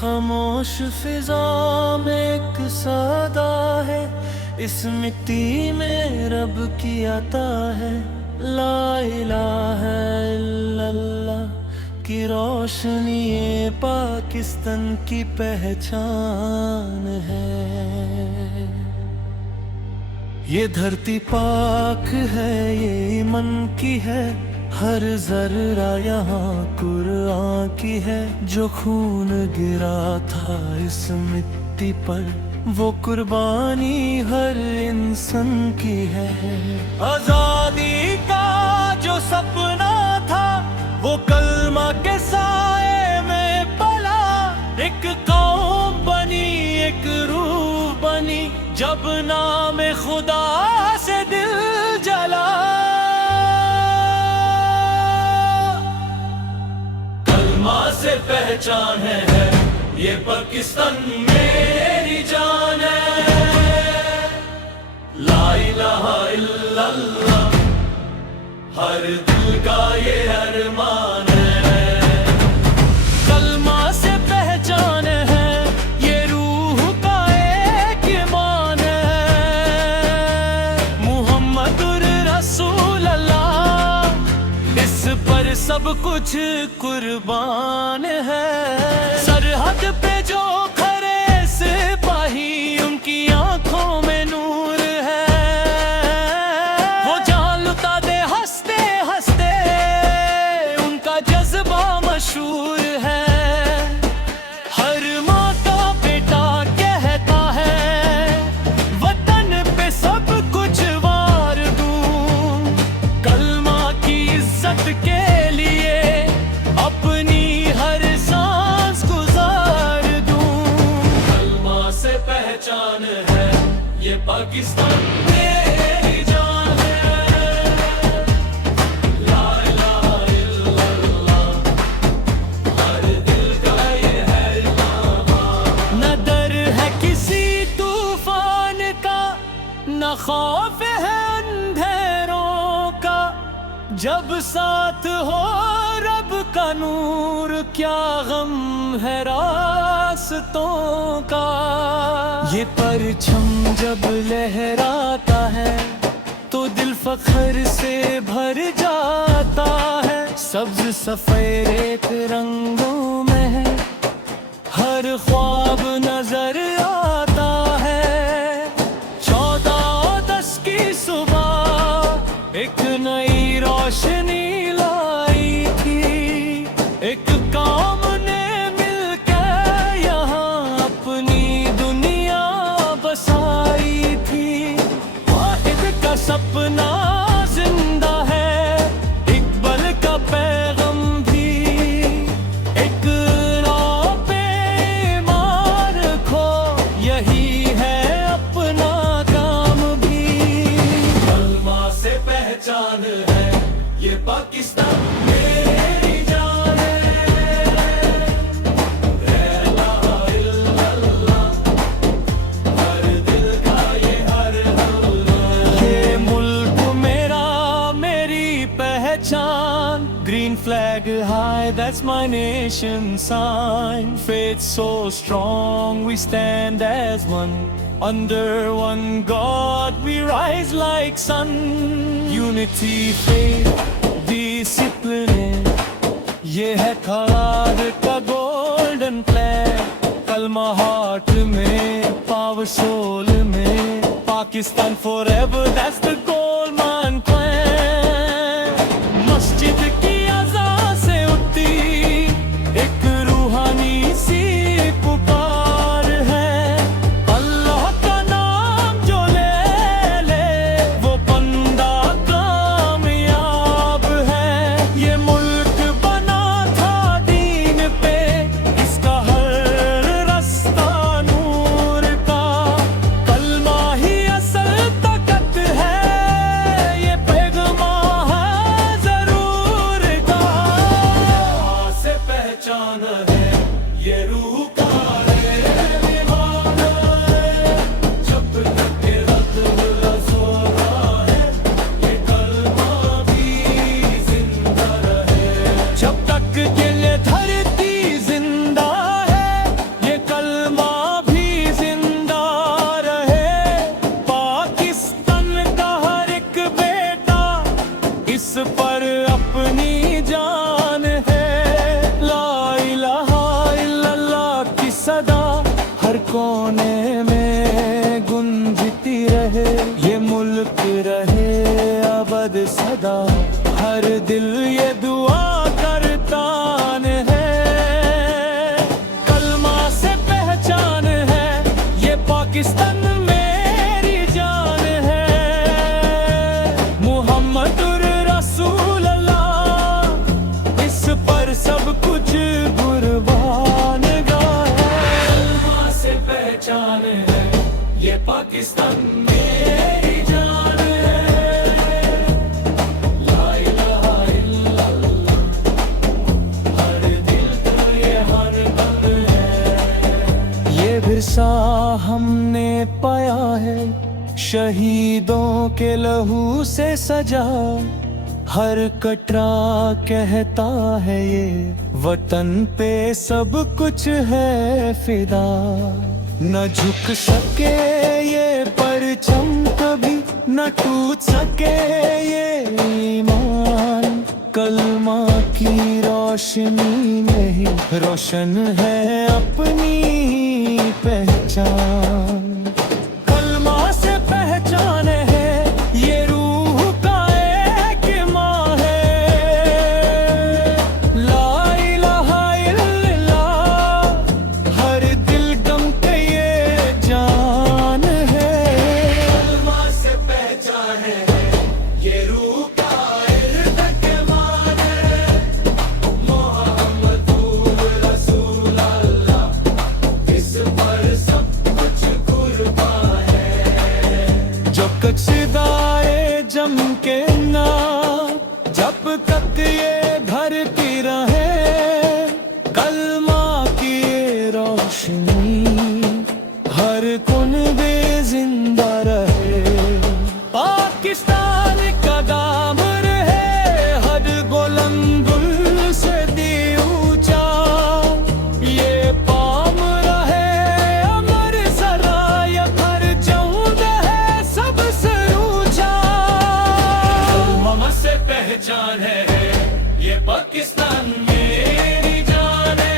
खामोश फिजा में एक सदा है, इस मिट्टी में रब की अता है। ला इलाहा इल्लल्लाह की रोशनी ये पाकिस्तान की पहचान है। ये धरती पाक है, ये ईमान की है, हर जर्रा यहाँ कुरान की है। जो खून गिरा था इस मिट्टी पर, वो कुर्बानी हर इंसान की है। आजादी का जो सपना था, वो कलमा के साए में पला। एक कौम बनी, एक रूह बनी, जब नाम खुदा से दिल जला। कलमा से पहचान है, ये पाकिस्तान मेरी जान है। ला इलाहा इल्लल्लाह हर दिल का ये अरमान है। कलमा से पहचान है, ये रूह का एक ईमान है। मुहम्मदुर रसूल अल्लाह, इस पर सब कुछ कुर्बान है। सरहद पे जो खड़े सिपाही, उनकी आंखों में नूर है। वो जान लुटा दे हंसते हंसते, उनका जज्बा मशहूर है। हर माँ का बेटा कहता है, वतन पे सब कुछ वार दूं। कलमा की इज्जत के लिए अपनी हर सांस गुजार दूं। कलमा से पहचान है, ये पाकिस्तान मेरी जान है। ला इलाहा इल्लल्लाह हर दिल का ये है अरमान। न डर है किसी तूफान का, न खौफ है अंधेरों का, जब साथ हो रब का नूर। क्या गम है रास्तों का, ये परचम जब लहराता है, तो दिल फख्र से भर जाता है। सब्ज सफेद रंगों में है, हर ख्वाब नजर आता है। 14 की सुबह एक नई रोशनी लाई थी। एक कौम ने मिलकर यहाँ अपनी दुनिया बसाई थी। वाहिद का सपना जिंदा है, इकबाल का पैगाम भी। एक राह पे ईमान रखो, यही है अपना काम भी। कलमा से पहचान है, ये पाकिस्तान मेरी जान है। ला इलाहा इल्लल्लाह हर दिल का ये अरमान। ये मुल्क मेरा, मेरी पहचान। Green flag high, that's my nation sign. Faith so strong, we stand as one. Under one God we rise like sun. Unity, faith, discipline, ये है खाद का golden plan. कलमा हार्ट में, पावर सोल में, Pakistan forever, that's the Goldman plan. मस्जिद की अज़ान से उठती एक रूहानी सी पुकार है। अल्लाह का नाम जो ले ले, वो बंदा कामयाब है। ये मुल्क बना था दीन पे, इसका हर रास्ता नूर का। कलमा ही असल ताकत है, ये पैगमा है जरूर का। से पहचान है, ये रूह का ईमान है। जब तक रत सोना है, ये कलमा भी जिंदा रहे। जब तक ये धरती जिंदा है, कोने में गूंजती रहे, ये मुल्क रहे अबद सदा, हर दिल ये दुआ करता है। कलमा से पहचान है, ये पाकिस्तान मेरी जान है। मुहम्मदुर रसूल अल्लाह, इस पर सब कुछ कुर्बान गया। कलमा से पहचान है, ये पाकिस्तान मेरी जान है। ला इलाहा इल्लल्लाह, हर दिल का ये हरदम है। ये विरसा हमने पाया है, शहीदों के लहू से सजा, हर कटरा कहता है ये वतन पे सब कुछ है फिदा। न झुक सके ये परचम कभी, न टूट सके ये ईमान। कलमा की रोशनी में ही रोशन है अपनी पहचान। कलमा से पहचान है, ये रूह का एक माँ है। ला इलाहा इल्लल्लाह, हर दिल गम के ये जान है। कलमा से पहचान है, ये रूह का एक माँ है। मोहम्मदुर रसूल अल्लाह, इस पर सब कुछ कुर्बान है। जो कक्षदाए जम के ना, जब तक ये धरती रहे, कलमा की ये रोशनी हर कोन में जिंदा रहे। पाकिस्तान का दाम रहे, हद बुलंदुल से दी ऊंचा। ये पाम रहे अमर सराय, हर चौंद है सबसे ऊंचा। कलमा से पहचान है, ये पाकिस्तान मेरी जान है।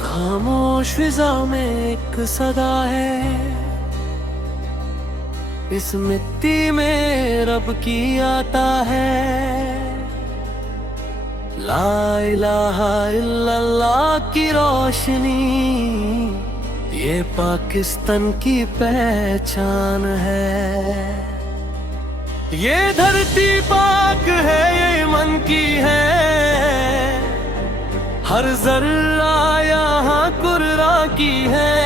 खामोश फिजा में एक सदा है, इस मिट्टी में रब की आता है। ला इलाहा इल्लल्लाह की रोशनी, ये पाकिस्तान की पहचान है। ये धरती पाक है, ये मन की है, हर जर्रा यहाँ कुर्रा की है।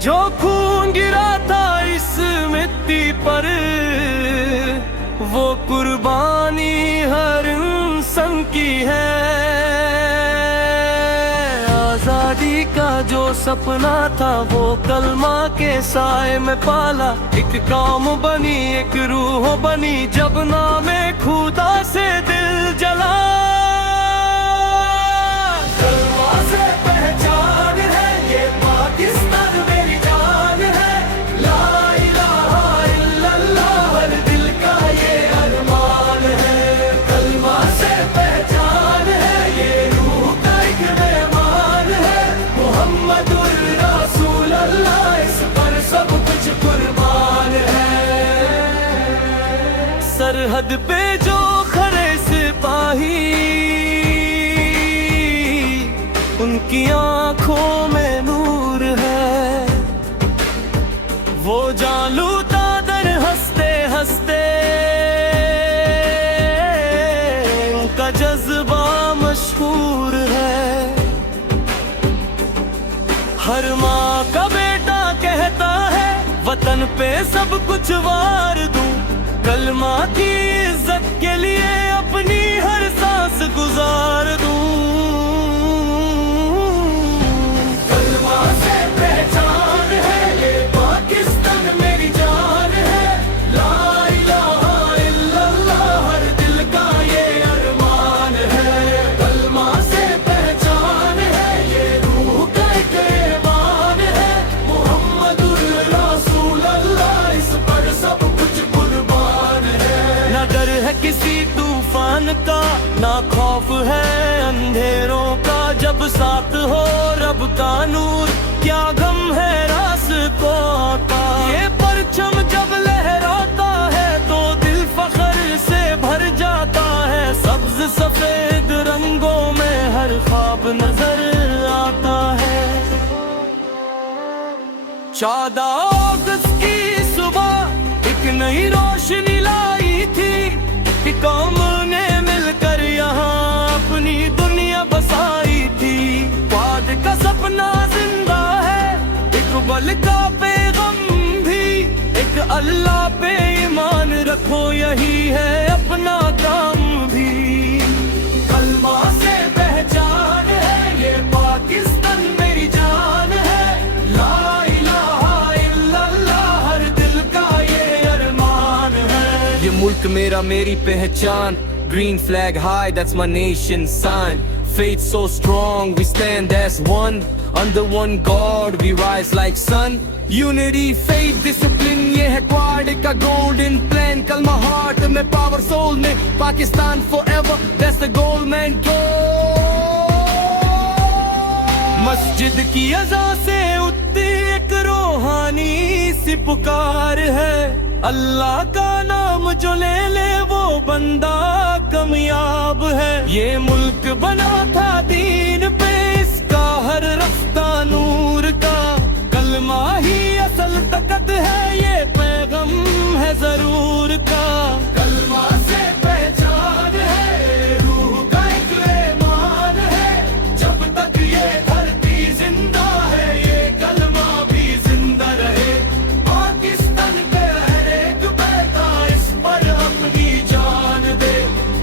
जो खून गिरा था इस मिट्टी पर, वो कुर्बानी हर इंसान की है। आजादी का जो सपना था, वो कलमा के साए में पाला। एक कौम बनी, एक रूह बनी, जब नामे खुदा से दिल जला। कलमा से पहचान है, ये पाकिस्तान मेरी जान है। ला इलाहा इल्लल्लाह, हर दिल का ये अरमान है। कलमा से पहचान है, ये रूह का एक मेहमान है। मुहम्मदुर रसूल अल्लाह, इस पर सब कुछ कुर्बान है। सरहद पे जो खड़े सिपाही, उनकी आंखों में नूर है। वो जान लूटा दर हंसते हंसते, उनका जज्बा मशहूर है। हर माँ का बेटा कहता है, वतन पे सब कुछ वार दूं। कलमा की इज्जत के लिए अपनी हर सांस गुजार दूं। पहचान है, ये पाकिस्तान मेरी जान है। ला इलाहा तूफान का, ना खौफ है अंधेरों का। जब साथ हो रब का नूर, क्या गम है रास्तों का। ये परचम जब लहराता है तो दिल फख्र से भर जाता है। सब्ज सफेद रंगों में हर ख्वाब नजर आता है। 14 अगस्त की सुबह एक नई रोशनी लाई थी कि कौम ने मिलकर यहाँ अपनी दुनिया बसाई थी। वाद का सपना जिंदा है, इकबाल का पैगाम भी, एक अल्लाह पे ईमान रखो यही है अपना काम भी। कलमा से पहचान है ये पाकिस्तान मेरी जान है। ला इलाहा इल्लल्लाह हर दिल का ये अरमान है। ये मुल्क मेरा मेरी पहचान, green flag high that's my nation's sign। Faith so strong we stand as one, under one God we rise like sun। Unity faith discipline ये है क्वाड का golden plan। कलमा heart में power soul में Pakistan forever that's the goal man goal। मस्जिद की अज़ा से उठती एक रूहानी सी पुकार है। अल्लाह का नाम जो ले ले वो बंदा कामयाब है। ये मुल्क बना था दीन पे, इसका हर रास्ता नूर का। कलमा ही असल ताकत है, ये पैगाम है जरूर का। कलमा से पहचान है, रूह का एक ईमान है। जब तक ये धरती जिंदा है ये कलमा भी जिंदा रहे। पाकिस्तान पे हर एक बेटा इस पर अपनी जान दे।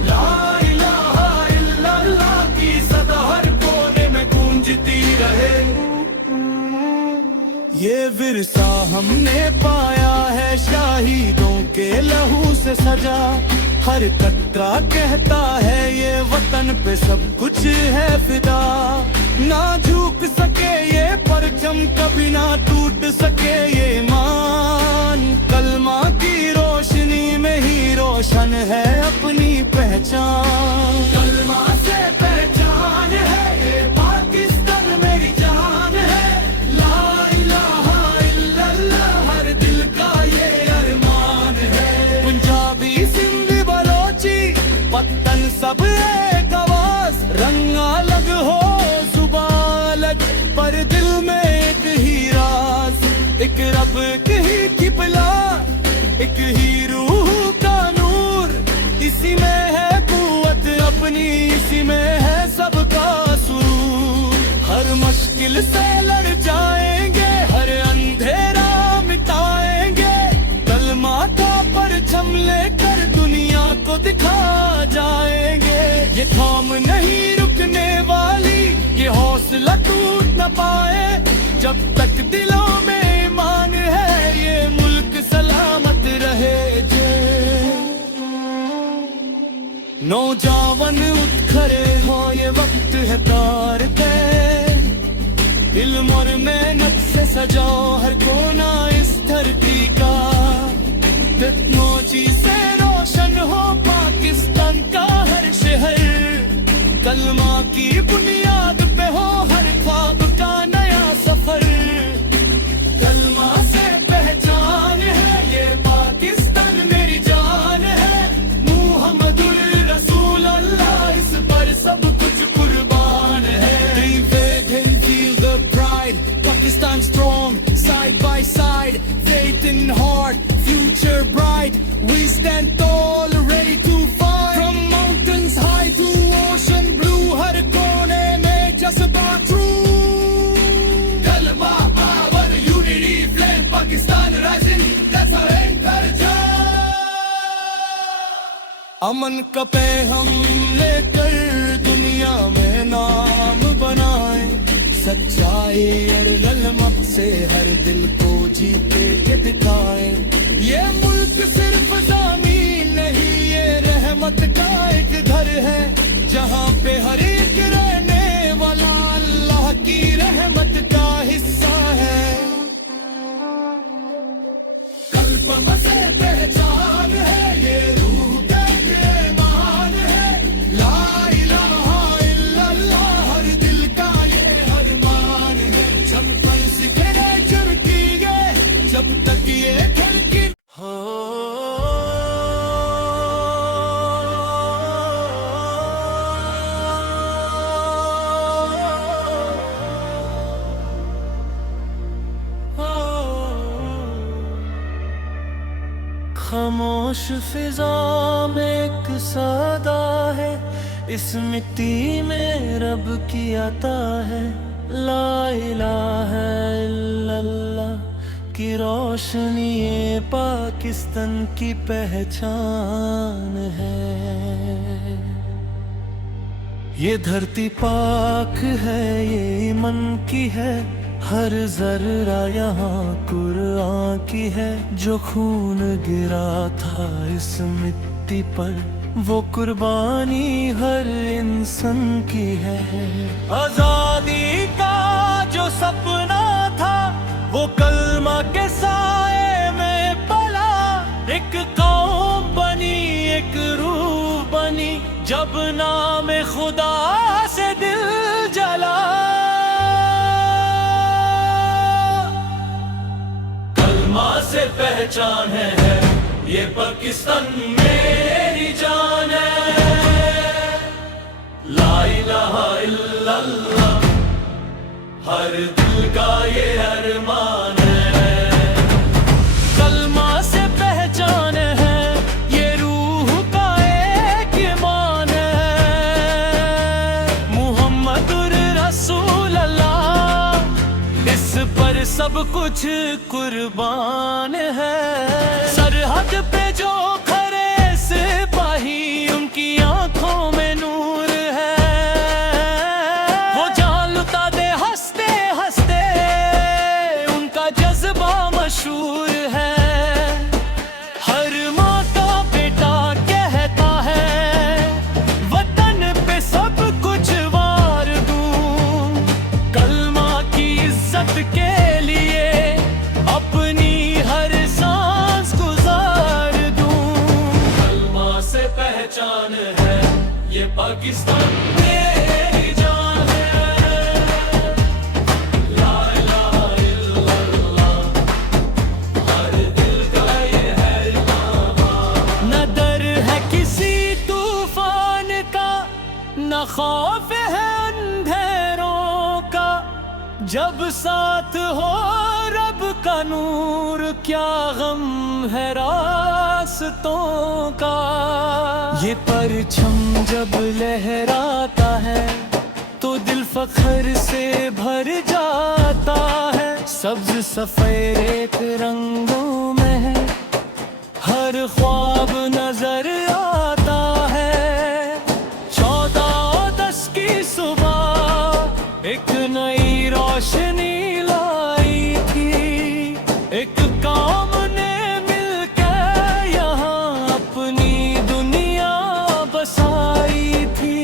ला इलाहा इल्लल्लाह की सदा हर कोने में गूंजती रहे। ये विरसा हमने पाया है शहीदों के लहू से सजा। हर कतरा कहता है ये वतन पे सब कुछ है फिदा। ना झुक सके ये परचम, कभी ना टूट सके ये मान। कलमा की रोशनी में ही रोशन है अपनी पहचान। कलमा से पहचान है ये पाकिस्तान मेरी जान है। ला इलाहा इल्लल्लाह हर दिल का ये अरमान है। पंजाबी सिंधी बलोची पत्तन सब एक आवाज। रंग अलग हो जुबान अलग पर दिल में एक ही राज। एक रब एक ही किबला, एक ही रूह का नूर। इसी में है कुव्वत अपनी, इसी में है सबका सुरूर। हर मुश्किल से लड़ जाएंगे, हर अंधेरा मिटाएंगे। कलमा का परचम लेकर दुनिया को दिखा जाएंगे। ये थॉम नहीं रुकने वाली, ये हौसला टूट न पाए। जब तक दिलों में ईमान है ये मुल्क सलामत रहे जे। नौजवान उठ खड़े हो ये वक्त है तार पे। इल्म और मेहनत से सजाओ हर कोना इस धरती का। टेक्नोलॉजी से रोशन हो पाकिस्तान का हर शहर। कलमा की बुनियाद पे हो हर ख्वाब का नया सफर। कलमा से पहचान है ये पाकिस्तान मेरी जान है। मुहम्मदुर रसूल अल्लाह इस पर सब कुछ कुर्बान है। They feel the pride, Pakistan strong, side by side, faith in heart, future bright. We stand tall, ready to fight. From mountains high to ocean blue, हर कोने में जज्बा true. कलमा power, unity flame, Pakistan rising, that's our anchor. अमन का पैगाम लेकर दुनिया में नाम बनाए। सच्चाई और रहमत से हर दिल को जीते के दिखाए। ये मुल्क सिर्फ ज़मीन नहीं, ये रहमत का एक घर है। जहाँ पे हर एक रहने वाला अल्लाह की रहमत का हिस्सा है। कल्पना से पहचान है ये रूह का ईमान खामोश फिजा में एक सदा है, इस मिट्टी में रब की अता है। ला इलाहा इल्लल्लाह की रोशनी ये पाकिस्तान की पहचान है। ये धरती पाक है, ये मन की है, हर जर्रा यहाँ कुरान की है। जो खून गिरा था इस मिट्टी पर, वो कुर्बानी हर इंसान की है। आजादी का जो सपना था, वो कलमा के साए में पला। एक कौम बनी, एक रूह बनी, जब नाम खुदा से दिल जला। कलमा से पहचान है, ये पाकिस्तान मेरी जान है। ला इलाहा इल्लल्लाह हर दिल का ये अरमान है। कलमा से पहचान है, ये रूह का एक ईमान है। मुहम्मदुर रसूल अल्लाह, इस पर सब कुछ कुर्बान है। सरहद पे जो खड़े सिपाही, उनकी आंखों में नूर है। वो जान लुटा दे हंसते हंसते, उनका जज्बा मशहूर है। हर माँ का बेटा कहता है, वतन पे सब कुछ वार दूं। कलमा की इज्जत के लिए अपनी हर सांस गुजार दूं। कलमा से पहचान है, ये पाकिस्तान मेरी जान है। ला इलाहा इल्लल्लाह हर दिल का ये है अरमान। न डर है किसी तूफान का, न खौफ है अंधेरों का, जब साथ हो रब का नूर। क्या गम है रास्तों का, ये परचम जब लहराता है, तो दिल फख्र से भर जाता है। सब्ज सफेद एक रंगों में है, हर ख्वाब नजर आता है। 14 की सुबह एक नई रोशनी लाई थी। एक कौम ने मिलकर यहाँ अपनी दुनिया बसाई थी।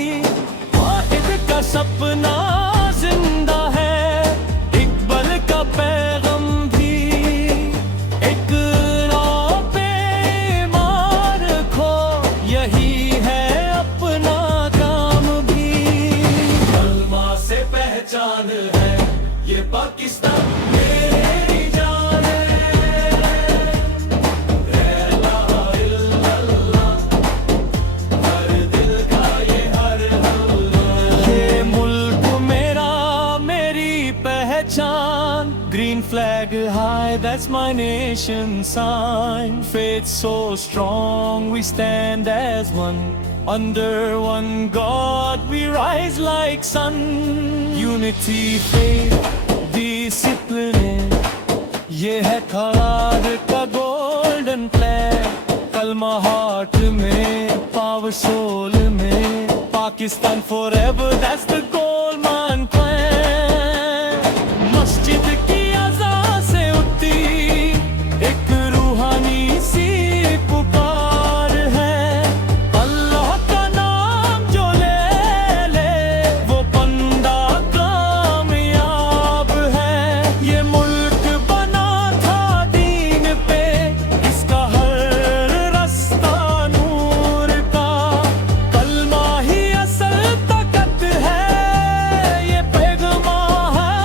वाहिद का सपना जिंदा है, इकबाल का पैगाम भी। एक राह पे ईमान रखो, यही है अपना काम भी। कलमा से पहचान है, ये पाकिस्तान मेरी जान है। ला इलाहा इल्लल्लाह हर दिल का ये हर हल्ला। ये मुल्क मेरा, मेरी पहचान। Green flag high, that's my nation sign. Faith so strong, we stand as one. Under one God, we rise like sun. Unity, faith, discipline, ये है खलाद का golden plan. कलमा हार्ट में, पावर सोल में, Pakistan forever, that's the Goldman plan. मस्जिद की अज़ान से उठती एक रूहानी सी पुकार है। अल्लाह का नाम जो ले ले, वो बंदा कामयाब है। ये मुल्क बना था दीन पे, इसका हर रास्ता नूर का। कलमा ही असल ताकत है, ये पैगमा है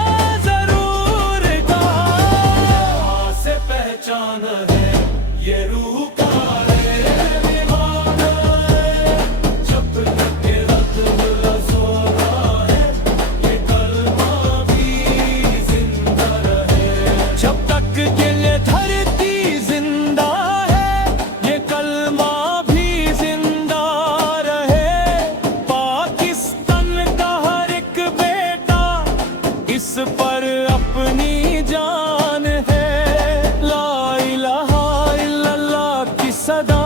जरूर का। से पहचान है, ये रूह का है ईमान है। जब तक ये रब सो रहा है, ये कलमा भी जिंदा रहे। जब तक ये धरती जिंदा है, सदा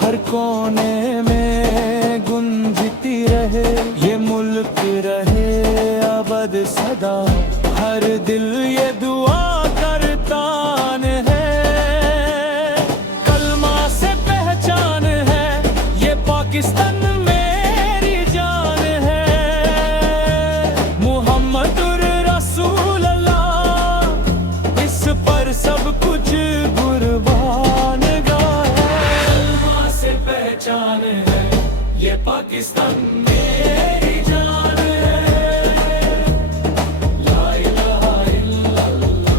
हर कोने में गूंजती रहे, ये मुल्क रहे अबद सदा, हर दिल ये दुआ करता है। कलमा से पहचान है ये पाकिस्तान मेरी जान है, मुहम्मदुर रसूल अल्लाह इस पर सब कुछ कुर्बान गाया। कलमा से पहचान है ये पाकिस्तान मेरी जान है, ला इलाहा इल्लल्लाह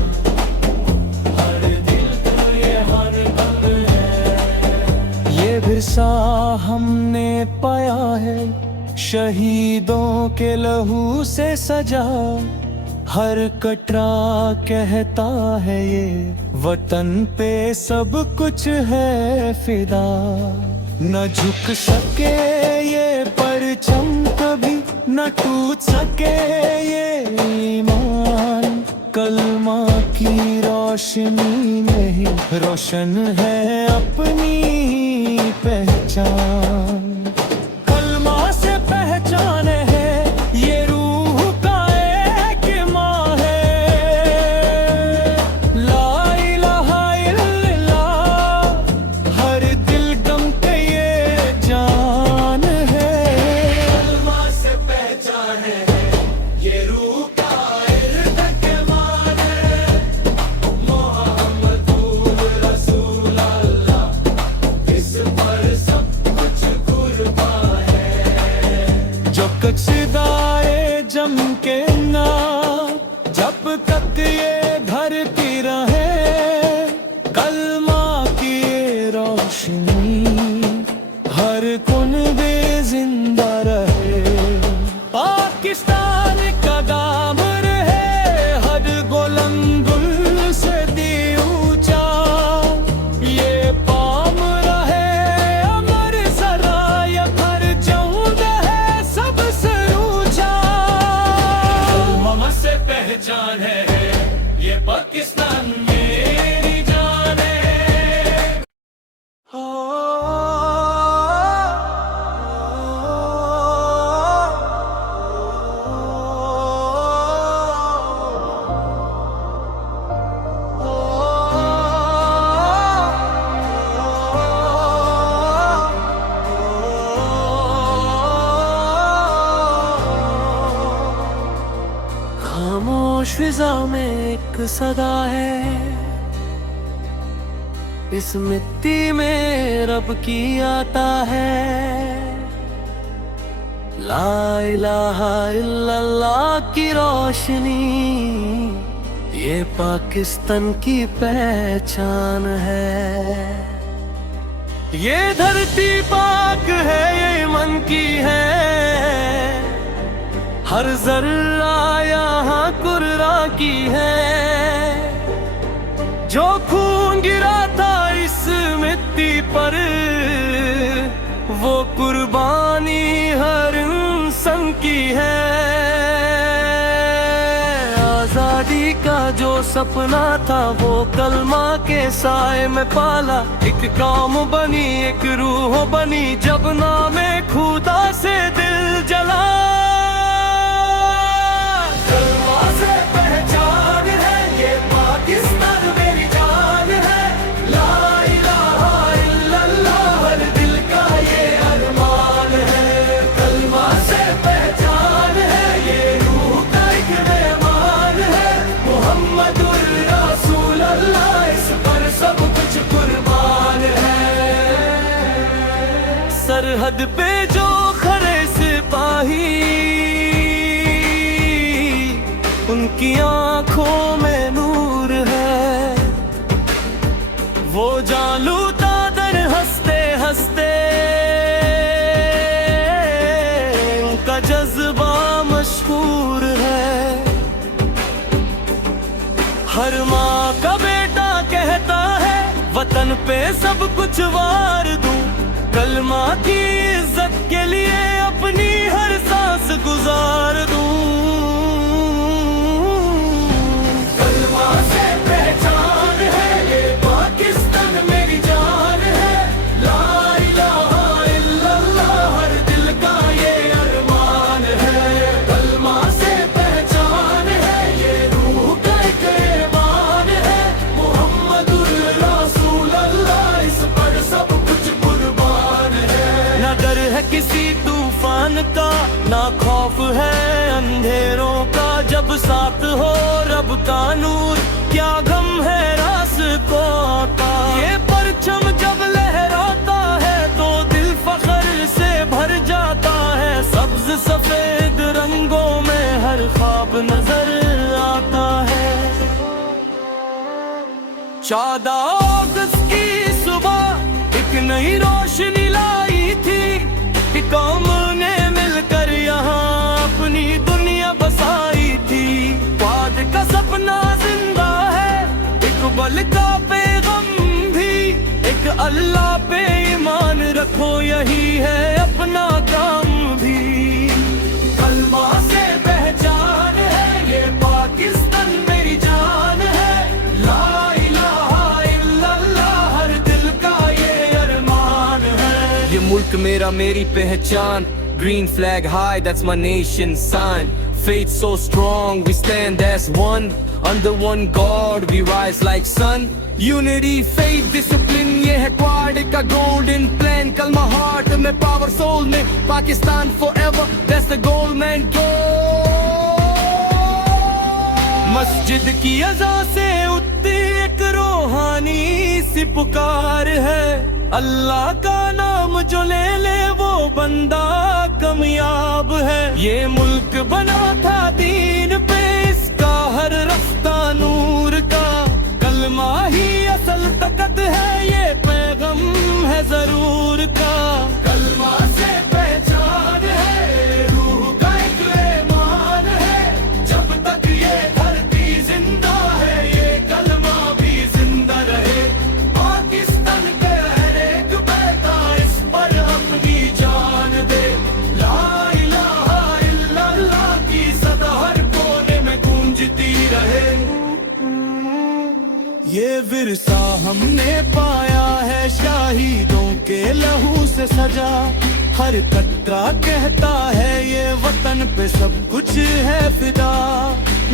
हर दिल का ये हर दम है। ये विरसा हमने पाया है शहीदों के लहू से सजा, हर कटरा कहता है ये वतन पे सब कुछ है फिदा। न झुक सके ये परचम कभी, न टूट सके ये ईमान, कलमा की रोशनी में ही रोशन है अपनी पहचान। कलमा से पहचान है ये रूह का एक माँ है, ला इलाहा इल्लल्लाह हर दिल गम पे ये जान है। कलमा से पहचान है ये रूह का एक माँ है, मुहम्मदुर रसूल अल्लाह इस पर सब कुछ कुर्बान है। जो कचदाए जम के ना जब तक ये धरती रहे, कलमा की ये रोशनी हर कोन में जिंदा रहे। पाकिस्तान का दाम रहे हर गोलंगुल से दी ऊंचा, ये पाम रहे अमर सराय हर जऊद है सबसे ऊंचा। कलमा से पहचान है ये पाकिस्तान मेरी जान है। खामोश फिजा में एक सदा है, इस मिट्टी में रब की आता है, ला इलाहा इल्लल्लाह की रोशनी ये पाकिस्तान की पहचान है। ये धरती पाक है ये मन की है, हर जर्रा यहाँ कुर्रा की है। जो खून गिरा था इस मिट्टी पर वो कुर्बानी हर इंसान की है। आजादी का जो सपना था वो कलमा के साए में पाला, एक कौम बनी एक रूह बनी जब नामे खुदा से दिल जला। कलमा से पहचान है ये पाकिस्तान मेरी जान है, ला इलाहा इल्लल्लाह हर दिल का ये अरमान है। कलमा से पहचान है ये रूह का एक मेहमान है, मुहम्मदुर रसूल अल्लाह इस पर सब कुछ कुर्बान है। सरहद पे जो खड़े सिपाही उनकी आंखों में नूर है, वो जालू दादर हंसते हंसते उनका जज्बा मशहूर है। हर माँ का बेटा कहता है वतन पे सब कुछ वार दूं, कलमा की इज्जत के लिए अपनी हर सांस गुजार दूं। कलमा से पहचान है ये पाकिस्तान मेरी जान है, किसी तूफान का, ना खौफ है अंधेरों का। जब साथ हो रब का नूर, क्या गम है रास को आता। ये परचम जब लहराता है तो दिल फख्र से भर जाता है। सब्ज सफेद रंगों में हर ख्वाब नजर आता है। 14 अगस्त की सुबह एक नई रोशनी लाई थी कि कौम ने मिलकर यहाँ अपनी दुनिया बसाई थी। वाद का सपना जिंदा है, इकबाल का पैगाम भी। एक अल्लाह पे ईमान रखो, यही है अपना काम भी। कलमा से पहचान है ये पाकिस्तान मेरी जान है। ला इलाहा इल्लल्लाह हर दिल का ये अरमान है। ये मुल्क मेरा मेरी पहचान, green flag high, that's my nation's sign. Faith so strong, we stand as one. Under one God, we rise like sun. Unity, faith, discipline, ये है quad का golden plan. कलमा heart में power, soul में Pakistan forever, that's the goal man goal. मस्जिद की अज़ा से उठती एक रूहानी सी पुकार है। अल्लाह का नाम जो ले ले वो बंदा कामयाब है। ये मुल्क बना था दीन पे, इसका हर रफ्ता नूर का। कलमा ही असल ताकत है, ये पैगाम है जरूर का। कलमा से पहचान है, रूह का एक ईमान है। जब तक ये धरती जिंदा है, ये कलमा भी जिंदा रहे। पाकिस्तान के हर एक बेटा इस पर अपनी जान दे। ला इलाहा इल्लल्लाह की सदा हर कोने में गूंजती रहे। ये विरसा हमने पाया है शहीदों के लहू से सजा। हर कतरा कहता है ये वतन पे सब कुछ है फिदा।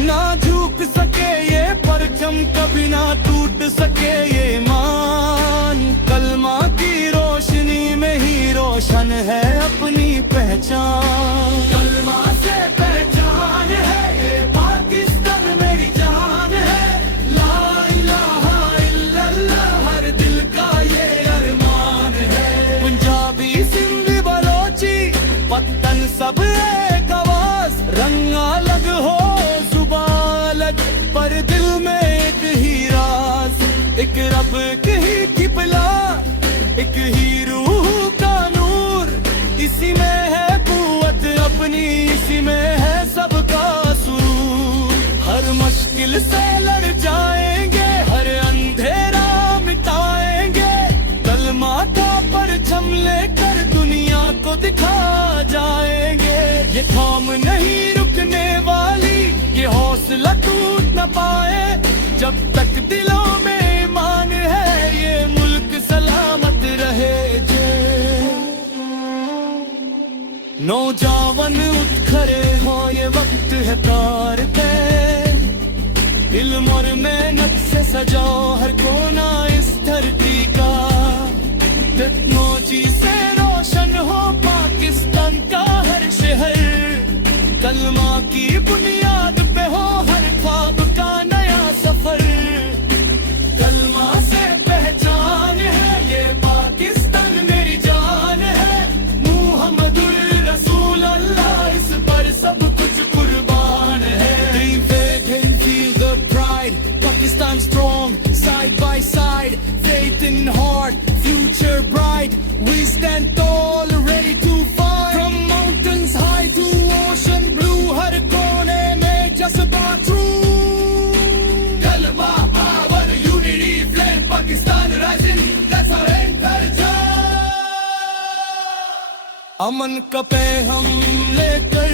ना झुक सके ये परचम, कभी ना टूट सके ये ईमान। कलमा की रोशनी में ही रोशन है अपनी पहचान। कलमा से पहचान है ये पाकिस्तान मेरी जान है। ला इलाहा इल्लल्लाह हर दिल का ये अरमान है। पंजाबी सिंधी बलोची पत्तन सब एक आवाज। रंग अलग हो जुबान अलग, पर दिल में एक ही राज। एक रब एक ही किबला, एक ही रूह का नूर। इसी में है कुव्वत अपनी, इसी में है सबका सुरूर। हर मुश्किल से लड़ जाएंगे, हर अंधेरा मिटाएंगे। कलमा का परचम लेकर दुनिया को दिखा जाएंगे। ये कौम नहीं रुकने वाली, ये हौसला टूट न पाए। जब तक दिलों में ईमान है, ये मुल्क सलामत रहे जे। नौजवान उठ खड़े हो, ये वक्त है तार पे। इल्म और मेहनत से सजाओ हर कोना इस धरती का। टेक्नोलॉजी से रोशन हो पाकिस्तान का हर शहर। कलमा की बुनियाद पे हो हर ख्वाब का नया सफर। कलमा से पहचान है ये पाकिस्तान मेरी जान है। मुहम्मदुर रसूल अल्लाह इस पर सब कुछ कुर्बान है। Dream faith and feel the pride, Pakistan strong side by side. Faith in heart, future bright. We stand tall, ready to fight. From mountains high to ocean blue, हर कोने में जज्बा true. कलमा power, unity flame, Pakistan rising, that's our anchor. अमन का पैगाम लेकर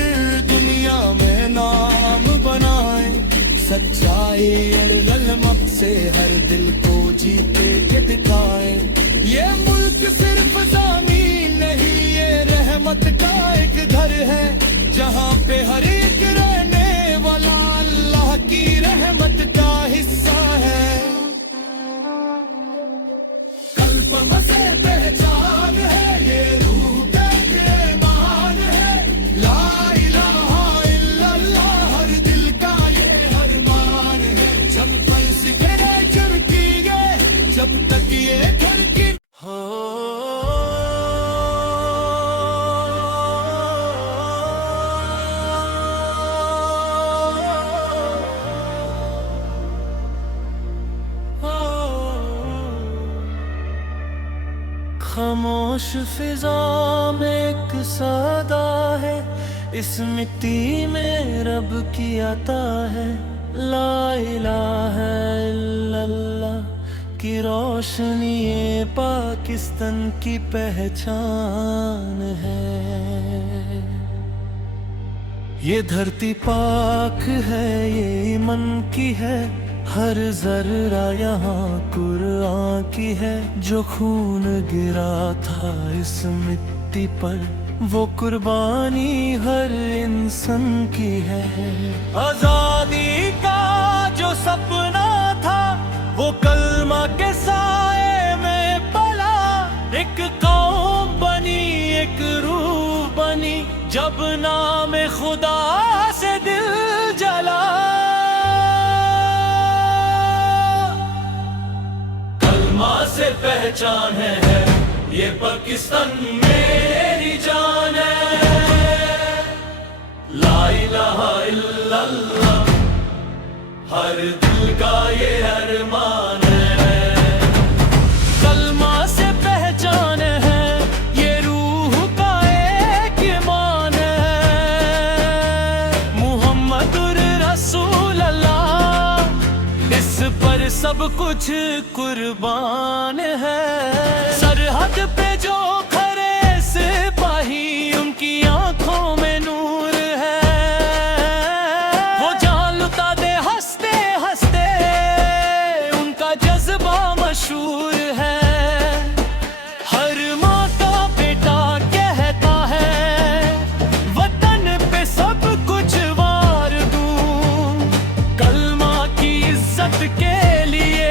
दुनिया में नाम बनाए। सच्चाई और ललमत से हर दिल को जीते के दिखाए। ये मुल्क सिर्फ ज़मीन नहीं, ये रहमत का एक घर है। जहाँ पे हर एक रहने वाला अल्लाह की रहमत का हिस्सा है। कल्पना से पहचान है ये रूह का खामोश फिजा में एक सदा है, इस मिट्टी में रब की अता है। ला इलाहा इल्लल्लाह की रोशनी ये पाकिस्तान की पहचान है। ये धरती पाक है, ये मन की है, हर जर्रा यहाँ कुरान की है। जो खून गिरा था इस मिट्टी पर, वो कुर्बानी हर इंसान की है। आजादी का जो सपना था, वो कलमा के साए में पला। एक कौम बनी, एक रूह बनी, जब नाम खुदा से दिल जला। कलमा से पहचान है, ये पाकिस्तान मेरी जान है। ला इलाहा इल्लल्लाह हर दिल का ये अरमान है। कलमा से पहचान है, ये रूह का एक ईमान है। मुहम्मदुर रसूल अल्लाह, इस पर सब कुछ कुर्बान है। सरहद पे जो खड़े सिपाही, उनकी आंखों में नूर है। वो जान लुटा दे हंसते हंसते, उनका जज्बा मशहूर है। हर माँ का बेटा कहता है, वतन पे सब कुछ वार दूं। कलमा की इज्जत के लिए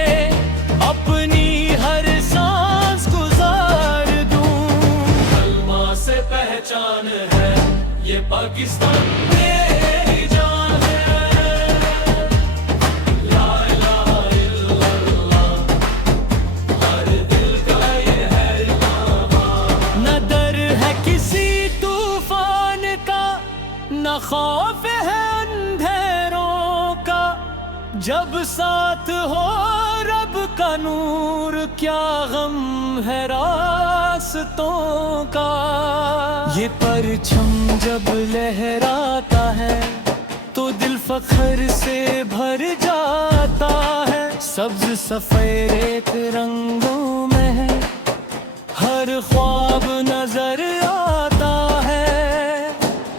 अपनी हर सांस गुजार दूं। कलमा से पहचान है, ये पाकिस्तान मेरी जान है। ला इलाहा इल्लल्लाह हर दिल का ये है अरमान। न डर है किसी तूफान का, न खौफ है अंधेरों का, जब साथ हो रब का नूर। क्या गम है रास्तों का, ये परचम जब लहराता है, तो दिल फख्र से भर जाता है। सब्ज सफेद एक रंगों में है, हर ख्वाब नजर आता है।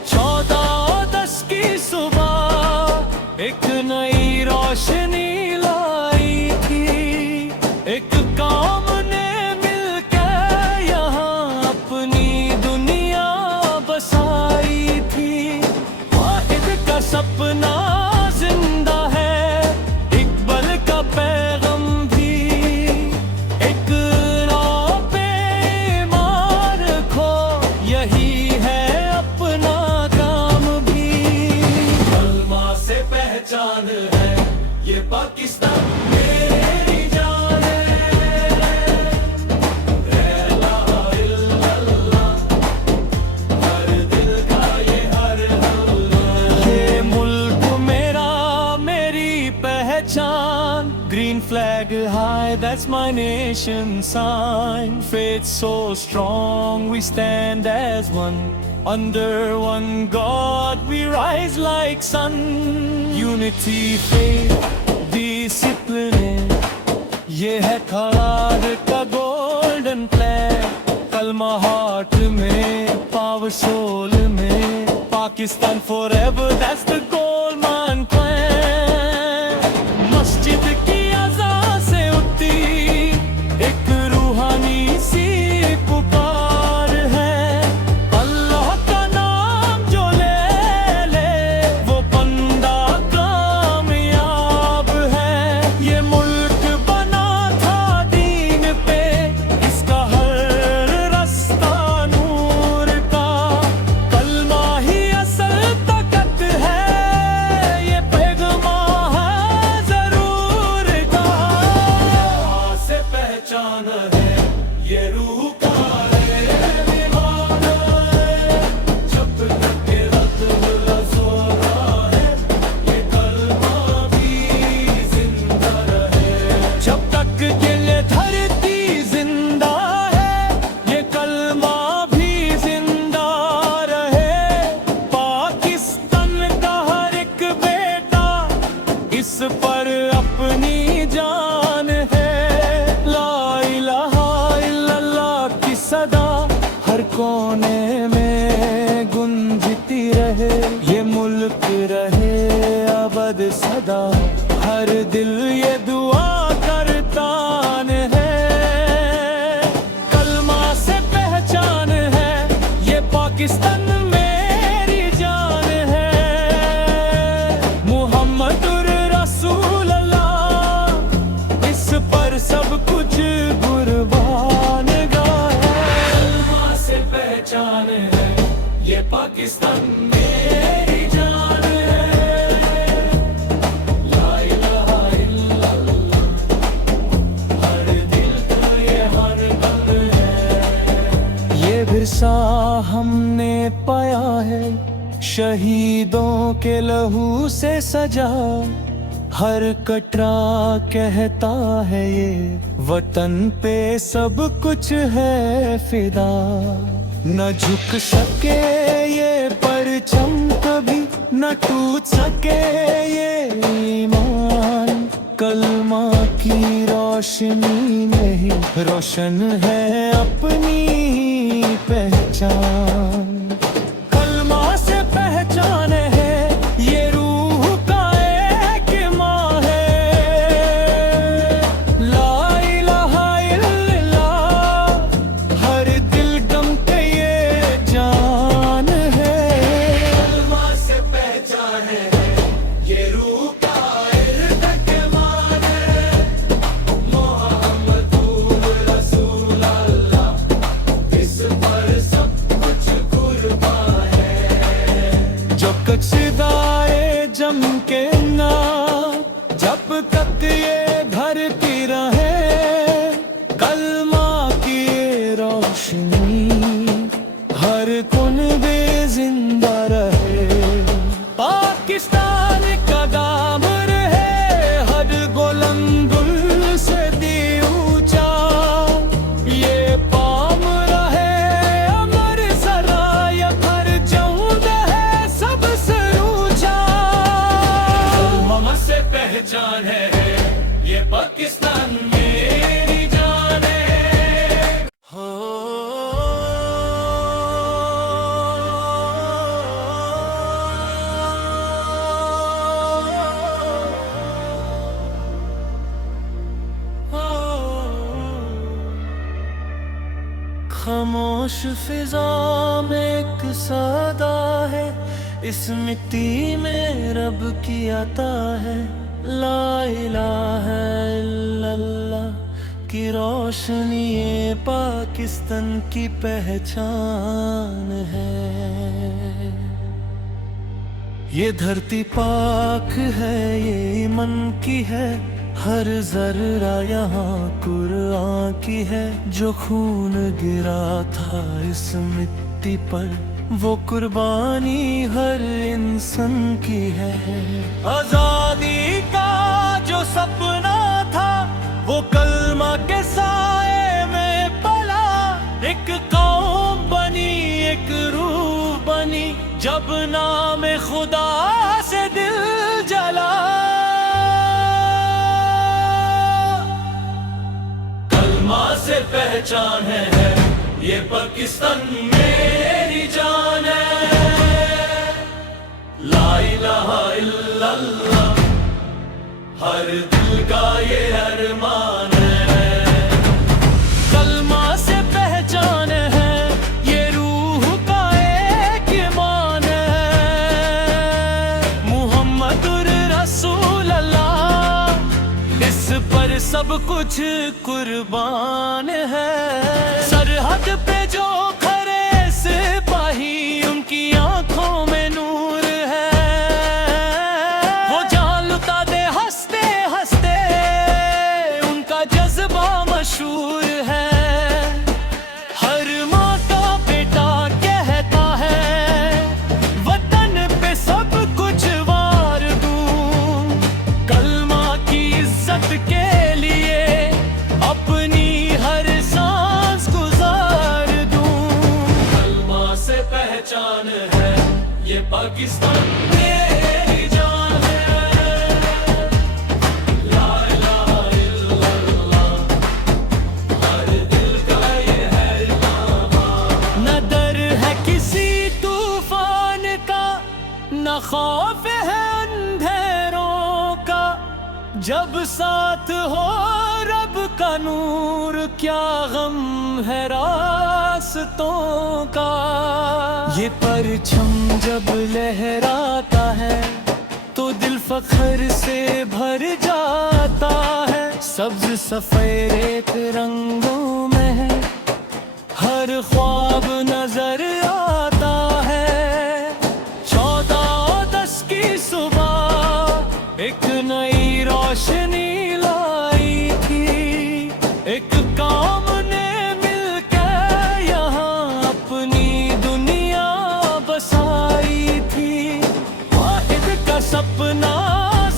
14 की सुबह एक नई रोशनी लाई थी। एक काम ने मिलकर यहाँ अपनी दुनिया बसाई थी। वाहिद का सपना जिंदा है, इकबाल का पैगाम भी। एक राह पे ईमान रखो, यही है अपना काम भी। कलमा से पहचान है, ये पाकिस्तान मेरी जान है। ला इलाहा इल्लल्लाह हर दिल का ये हर हल्ला। ये मुल्क मेरा, मेरी पहचान। Green flag high, that's my nation sign. Faith so strong, we stand as one. Under one God, we rise like sun. Unity, faith, discipline, ये है खरार का golden flag. कलमा हार्ट में, पावर सोल में, Pakistan forever, that's the Goldman plan. मस्जिद की अज़ान से उठती एक रूहानी सी पुकार है। अल्लाह का नाम जो ले ले, वो बंदा कामयाब है। ये मुल्क बना था दीन पे, इसका हर रास्ता नूर का। कलमा ही असल ताकत है, ये पैगमा है जरूर का। से पहचान है, ये रूह का है ईमान है। जब तक रत सोना है, ये कलमा भी जिंदा रहे। जब तक ये धरती जिंदा है, कोने में गुंजती रहे ये मुल्क रहे अबद सदा। हर दिल ये दुआ करता है, कलमा से पहचान है ये पाकिस्तान मेरी जान है। मुहम्मदुर रसूल अल्लाह इस पर सब कुछ कुर्बान गया है। कलमा से पहचान है ये पाकिस्तान मेरी जान है। ला इलाहा इल्लल्लाह हर दिल का ये हर दम है। ये विरसा हमने पाया है शहीदों के लहू से सजा। हर कटरा कहता है ये वतन पे सब कुछ है फिदा। न झुक सके ये परचम कभी, न टूट सके ये ईमान। कलमा की रोशनी में ही रोशन है अपनी पहचान। कलमा से पहचान है ये रूह का एक माँ है। ला इलाहा इल्लल्लाह हर दिल गम पे ये जान है। कलमा से पहचान है ये रूह का एक मान है। मोहम्मदुर रसूल अल्लाह इस पर सब कुछ कुर्बान है। जो कचदाए जम के ना जब तक ये धरती रहे, कलमा की ये रोशनी हर कोन में जिंदा रहे। पाकिस्तान का दाम रहे हर बुलंदुल से दी ऊंचा। ये पाम रहे अमर सराय हर जऊद है सबसे ऊंचा। कलमा से पहचान है ये पाकिस्तान मेरी जान है। हो खामोश फिजा में एक सदा है, इस मिट्टी में रब की अता है। ला इलाहा इल्लल्लाह की रोशनी ये पाकिस्तान की पहचान है। ये धरती पाक है ये मन की है, हर जर्रा यहाँ कुरान की है। जो खून गिरा था इस मिट्टी पर वो कुर्बानी हर इंसान की है। आजादी का जो सपना था वो कलमा के साए में पला। एक कौम बनी एक रूह बनी जब नाम खुदा से दिल जला। कलमा से पहचान है ये पाकिस्तान मेरी जान है। ला इलाहा इल्लल्लाह हर दिल का ये अरमान है। कलमा से पहचान है ये रूह का एक ईमान है। मुहम्मदुर रसूल अल्लाह इस पर सब कुछ कुर्बान है। सरहद पे जो खड़े सिपाही उनकी आंखों में नूर है। वो जान लुटा दे हंसते हंसते उनका जज्बा मशहूर है। हर माँ का बेटा कहता है वतन पे सब कुछ वार दूं। कलमा की इज्जत के लिए अपनी हर सांस गुजार दूं। कलमा से पहचान है ये पाकिस्तान मेरी जान है। ला इलाहा इल्लल्लाह हर दिल का ये है नामा। न खौफ है अंधेरों का जब साथ हो रब का नूर, क्या गम है रास्तों का। ये परचम जब लहराता है तो दिल फख्र से भर जाता है। सब्ज सफेद रंगों में है हर ख्वाब नजर आता है। 14 की सुबह एक नई रोशनी लाई थी, एक काम ने मिलकर यहाँ अपनी दुनिया बसाई थी। वाहिद का सपना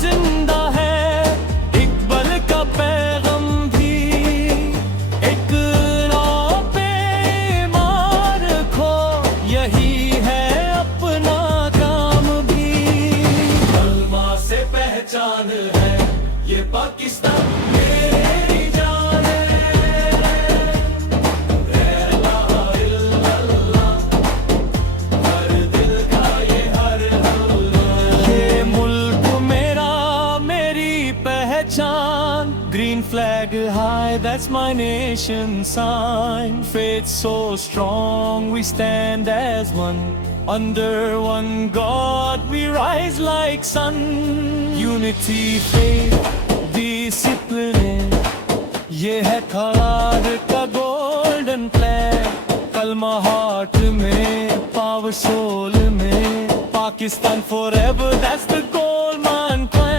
जिंदा है, इकबाल का पैगाम भी, एक राह पे ईमान खो, यही है अपना काम भी। कलमा से पहचान है ये पाकिस्तान मेरी जान है। ला इलाहा इल्लल्लाह, हर दिल का ये हर हल्ला। ये मुल्क मेरा, मेरी पहचान। Green flag high, that's my nation sign. Faith so strong, we stand as one. Under one God, we rise like sun. Unity, faith, discipline. ये है खाद का golden flag. कलमा heart में, power soul में. Pakistan forever, that's the goal, man plan.